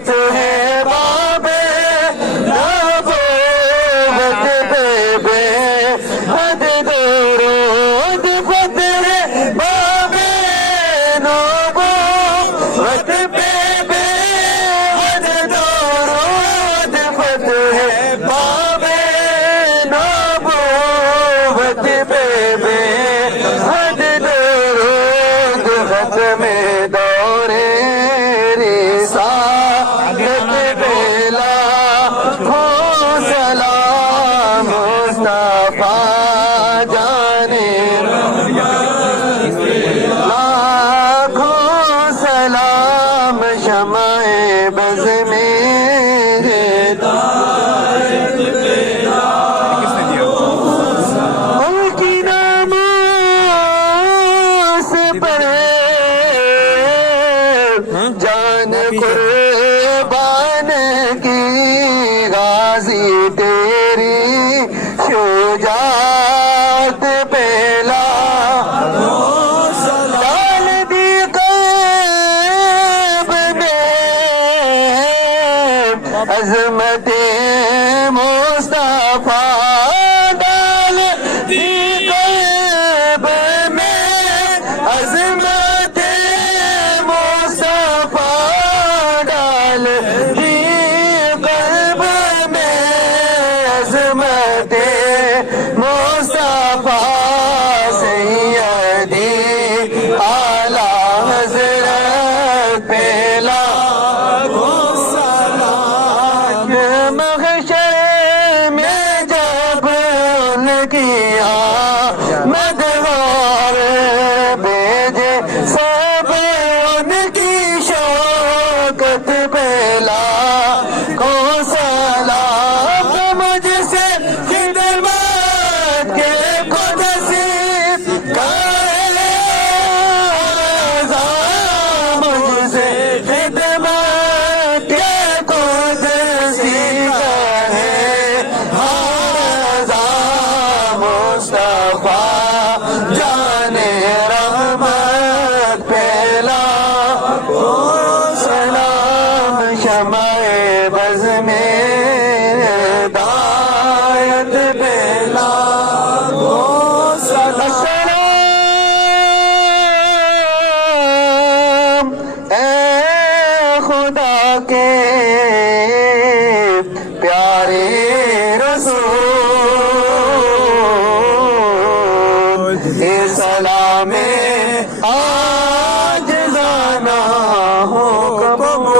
فتح بابے نبوت پہ بے حد درود فتح بابے نبوت پہ بے حد درود فتح بابے نبوت پہ بے حد درود ختم دور رسالت بیلا ہو سلام مصطفیٰ جانے لاکھوں سلام شمع بز میں ملکی ناموس پر جان قربان کی غازی تیری شجاعت پہلا ڈال دی قلب میں عظمت مصطفیٰ ڈال دی قلب میں عظمت مصطفیٰ ڈال دی قلب میں عظمت مصطفیٰ سیدی اعلیٰ حضرت پہلا محشر میں جب ان کی آمد غار بھیجے سب ان کی شوکت پہلا کو سلام مجھ سے خدمت کے قدسی کرے مجھ سے خدمت کے قدسی کرے مصطفیٰ جانے رحمت پہلا سلام شمع بز میں ہدایت پہلا السلام اے خدا کے پیارے رسول اے سلام آج جانا ہو قبول